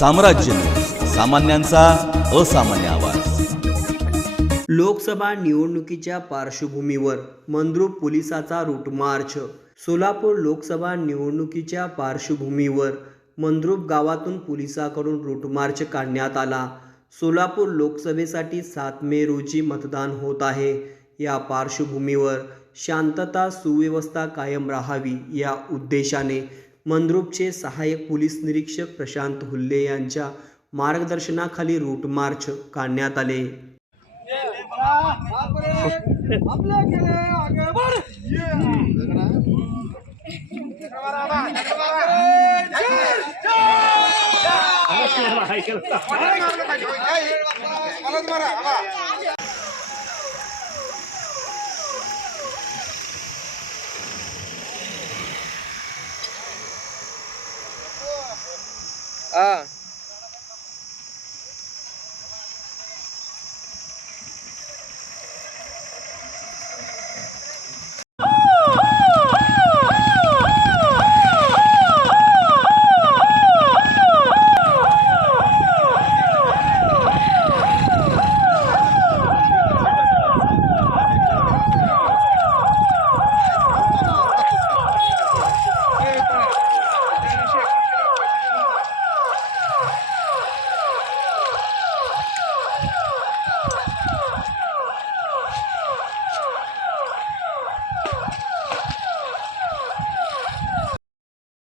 साम्राज्य न्यूज, सामान्यांचा असामान्य आवाज। लोकसभा निवडणुकीच्या पार्श्वभूमीवर मंद्रुप पोलिसाचा रूट मार्च। सोलापूर लोकसभा निवडणुकीच्या पार्श्वभूमीवर मंद्रुप गावातून पोलिसांकडून रूट मार्च काढण्यात आला। सोलापूर लोकसभेसाठी 7 मे रोजी मतदान होत आहे। या पार्श्वभूमीवर शांतता सुव्यवस्था कायम राहावी या उद्देशाने मंद्रुपचे सहाय्यक पोलीस निरीक्षक प्रशांत हुल्ले यांच्या मार्गदर्शनाखाली रूट मार्च काढण्यात आले।